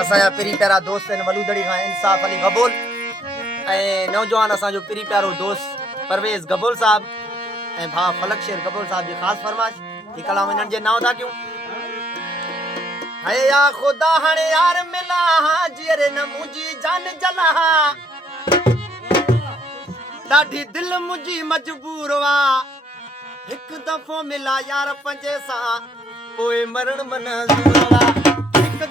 असांजा पिरी प्यारा दोस्त आहिनि वलूदड़ी खां इंसाफ अली गबोल ऐं नौजवान असांजो पिरी प्यारो दोस्त परवेज़ गबोल साहब ऐं भाउ फलक शेर गबोल साहब जी ख़ासि फरमाइश ही कलाम इन्हनि जे नाव था कयूं। है या खुदा हाणे यार मिला जीअरे न मुंहिंजी जान जला ॾाढी दिल मुंहिंजी मजबूर वा हिकु दफ़ो मिला यार पंजे सां पोइ मरण मंज़ूर वा हिकु